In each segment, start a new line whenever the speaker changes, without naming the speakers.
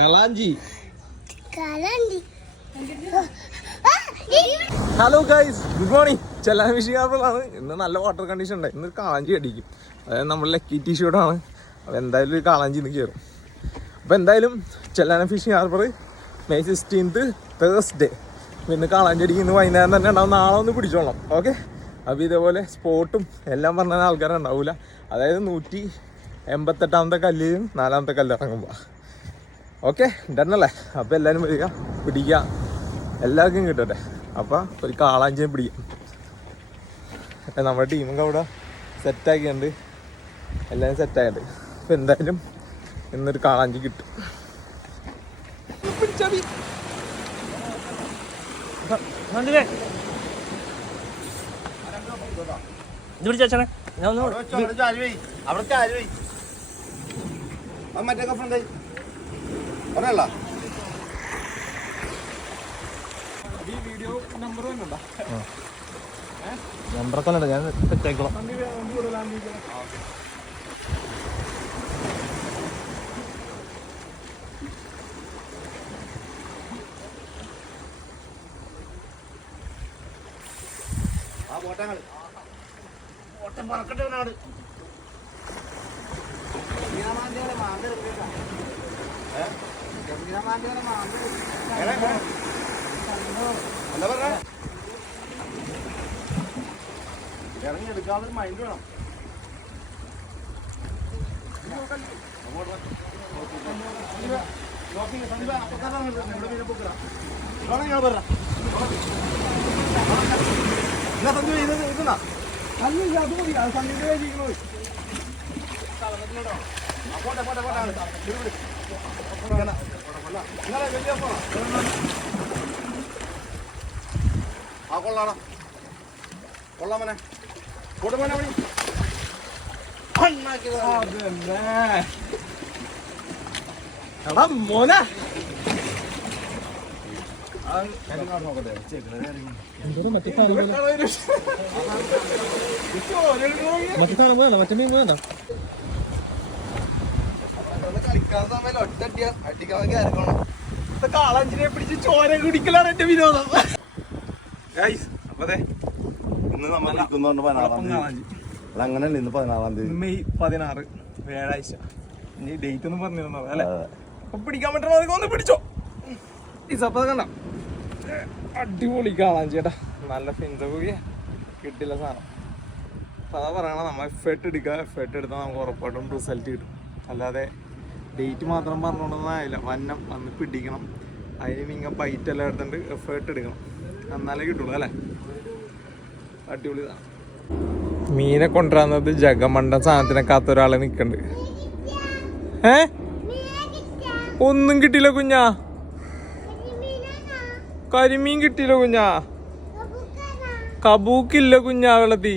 കളാഞ്ചി hello guys good morning ചെല്ലാമിഷി fishing ഹാർബറിലാണ് ഇന്ന് നല്ല വാട്ടർ കണ്ടീഷൻ ഉണ്ട്. ഇന്ന് കാളാഞ്ചി അടിക്കും. അതായത് നമ്മൾ ലക്കി ടീ ഷർട്ടാണ് അപ്പോൾ എന്തായാലും ഒരു കാളാഞ്ചി ഇന്ന് കയറും അപ്പോൾ എന്തായാലും Chellanam fishing harbour May sixteenth Thursday പിന്നെ കാളാഞ്ചി അടിക്കും. ഇന്ന് വൈകുന്നേരം തന്നെ ഉണ്ടാവും. നാളെ ഒന്ന് പിടിച്ചോളാം ഓക്കെ അപ്പോൾ ഇതേപോലെ സ്പോട്ടും എല്ലാം പറഞ്ഞാൽ ആൾക്കാരുണ്ടാവില്ല അതായത് നൂറ്റി എൺപത്തെട്ടാമത്തെ കല്ലിലും നാലാമത്തെ കല്ല് ഇറങ്ങുമ്പോൾ ഓക്കെ ഡന്നല്ലേ അപ്പോൾ എല്ലാവരും വരിക പിടിക്കുക. എല്ലാവർക്കും കിട്ടട്ടെ. അപ്പോൾ ഒരു കാളാഞ്ചിനെ പിടിക്കാം. അപ്പം നമ്മുടെ ടീമൊക്കെ അവിടെ സെറ്റാക്കിയുണ്ട് എല്ലാവരും സെറ്റായിട്ട് അപ്പോൾ എന്തായാലും ഇന്നൊരു കാളാഞ്ചി കിട്ടും. പിടിച്ചാ മതി.
മറ്റേ ഇത് ഞാൻ ഒന്ന്
അവിടെ ചാരി പോയി അത് മറ്റേ കപ്പുണ്ടായി പറഞ്ഞല്ല
ഈ വീഡിയോ നമ്പർ തന്നെ ഉണ്ടോ
നമ്പറൊക്കെ ഉണ്ട് ഞാൻ സെറ്റായിക്കോളാം
ആ പോട്ടങ്ങൾ
ഓട്ടം പറക്കട്ടെ നാട്
എന്താ പറഞ്ഞ ഇറങ്ങി എടുക്കാതെ മൈൻഡ് വേണം ആ കൊള്ളാടാ. കൊള്ളാമനെ മോനെ. കൂടെ മോനെ മണി
എടാ മോനെ. മറ്റേ മറ്റേ മീൻ വേണ്ട.
കളിക്കാൻ സമയം ഒറ്റ അടിക്കാൻ
പിടിച്ച് ചോര കുടിക്കലാണ് എന്റെ വിനോദം.
ഇന്ന് നമ്മൾ ഇരിക്കുന്നോണ്ട് പതിനാറാം തീയതി. അത് അങ്ങനെയല്ല ഇന്ന് പതിനാറാം തീയതി?
മെയ് പതിനാറ് വ്യാഴാഴ്ച. ഇനി ഡേറ്റ് ഒന്നും പറഞ്ഞിരുന്നത് അല്ലെ. അപ്പൊ പിടിക്കാൻ പറ്റണ ഒന്ന് പിടിച്ചോ. ഇസപ്പത് കണ്ട? അടിപൊളി കാണാൻ ചേട്ടാ നല്ല ഫിൻസ പോയി കിട്ടില്ല സാധനം. അപ്പൊ അതാ പറയണ നമ്മ എഫേർട്ട് എടുക്കുക എഫേർട്ട് എടുത്താൽ നമുക്ക് ഉറപ്പായിട്ടും റിസൾട്ട് കിട്ടും. അല്ലാതെ ഡേറ്റ് മാത്രം പറഞ്ഞുകൊണ്ടൊന്നും ആയില്ല വന്നം വന്ന് പിടിക്കണം. അതിന് നിങ്ങൾ ബൈറ്റ് എല്ലാം എടുത്തിട്ട് എഫേർട്ട് എടുക്കണം. എന്നാലേ കിട്ടുള്ളൂ അല്ലേ? അടിപൊളി മീനെ കൊണ്ടുവരുന്നത് ജഗമണ്ട സാധനത്തിനെ കാത്ത ഒരാളെ നിൽക്കണ്ട് ഏ? ഒന്നും കിട്ടിയില്ല കുഞ്ഞാ. കരിമീൻ കിട്ടിയില്ല കുഞ്ഞാ. കബൂക്കില്ല കുഞ്ഞാ വെള്ളത്തി.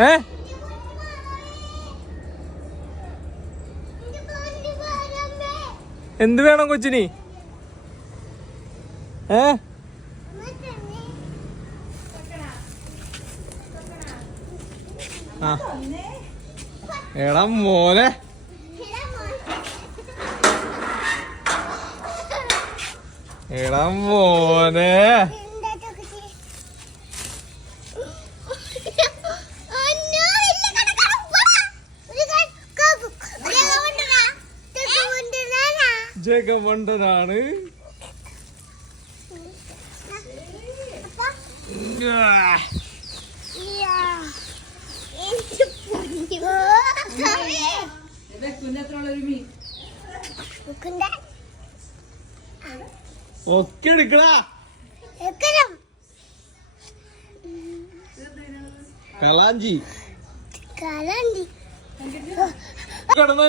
ഏ? എന്ത് വേണം കൊച്ചിനി? ഏ? ആ. എടാ മോനെ. എടാ മോനെ. ജഗമണ്ടനാണ്. ഒക്കെ എടുക്കടാ. കലാഞ്ചി.
കലണ്ടി
കിടന്നോ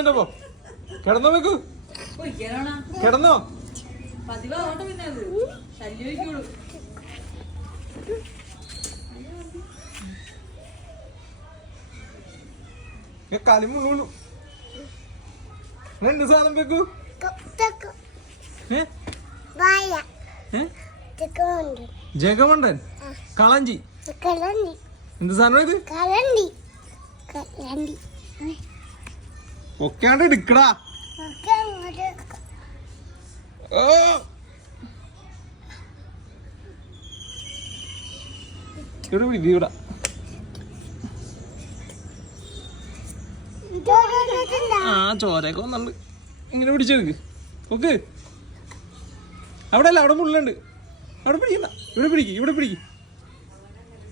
കിടന്നോ വെക്കൂ. കിടന്നോ?
പതിവാവട്ടെ പിന്നെ അത്. ശല്യമായിക്കോളൂ
കളി മുള്ളു രണ്ട് സാധനം വെക്കൂ? ജഗമണ്ടൻ കളഞ്ചി. എന്ത് സാധനം ഇത്?
കലണ്ടി കലണ്ടി
ഒക്കെയാണ്ട് എടുക്കടാ. ഇവിടെ പിടിക്ക് ഇവിടെ. ആ ചോരയൊക്കെ വന്നുണ്ട് ഇങ്ങനെ പിടിച്ചെടുക്ക് ഓക്ക് അവിടെ അല്ല അവിടെ മുള്ളുണ്ട്. അവിടെ പിടിക്കണ്ട. ഇവിടെ പിടിക്ക് ഇവിടെ പിടിക്ക്.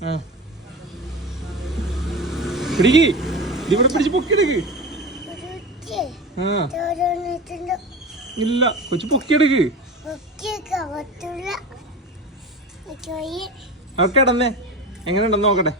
ആ. പിടിക്ക്. ഇവിടെ പിടിച്ച് പൊക്കിയെടുക്ക് ഇല്ല കൊച്ചു പൊക്കിയെടുക്ക്. ഓക്കെ ഇടന്നേ. എങ്ങനെ ഉണ്ടെന്ന് നോക്കട്ടെ.